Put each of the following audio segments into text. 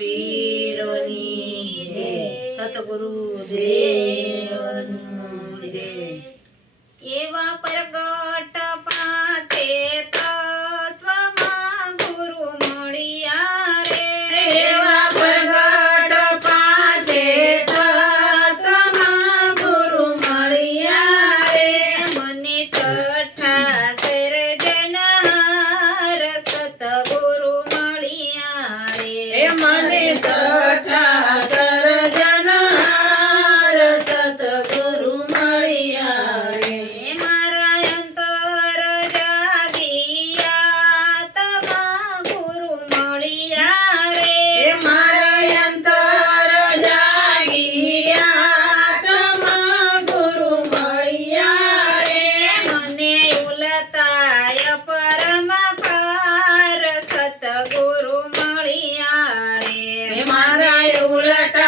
પીરોની જય, સતગુરુ દેવનું જય। એવા પ્રગટ પાંચે તત્વમાં ગુરુ મળ્યા રે, એવા પ્રગટ પાંચે તત્વમાં ગુરુ મળ્યા રે, મને છઠ્ઠા સર્જનહાર સતગુરુ મળ્યા રે, એ મને છઠ્ઠા સર્જનહાર સતગુરુ મળ્યા રે, મારા અંતર જાગિયા તમા ગુરુ મળ્યા રે, એ મારા અંતર જાગિયા તમા ગુરુ મળ્યા રે, મને ઉલતાય પરમ પાર સતગુરુ મળ્યા એ રે, મારા ઉલટ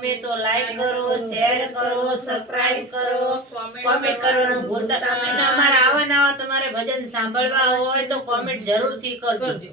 ગમે તો લાઈક કરો, શેર કરો, સબસ્ક્રાઇબ કરો, કોમેન્ટ કરવાનું ભૂલતા નહીં. અને અમારા આવા નવા તમારે ભજન સાંભળવા હોય તો કોમેન્ટ જરૂરથી કરજો.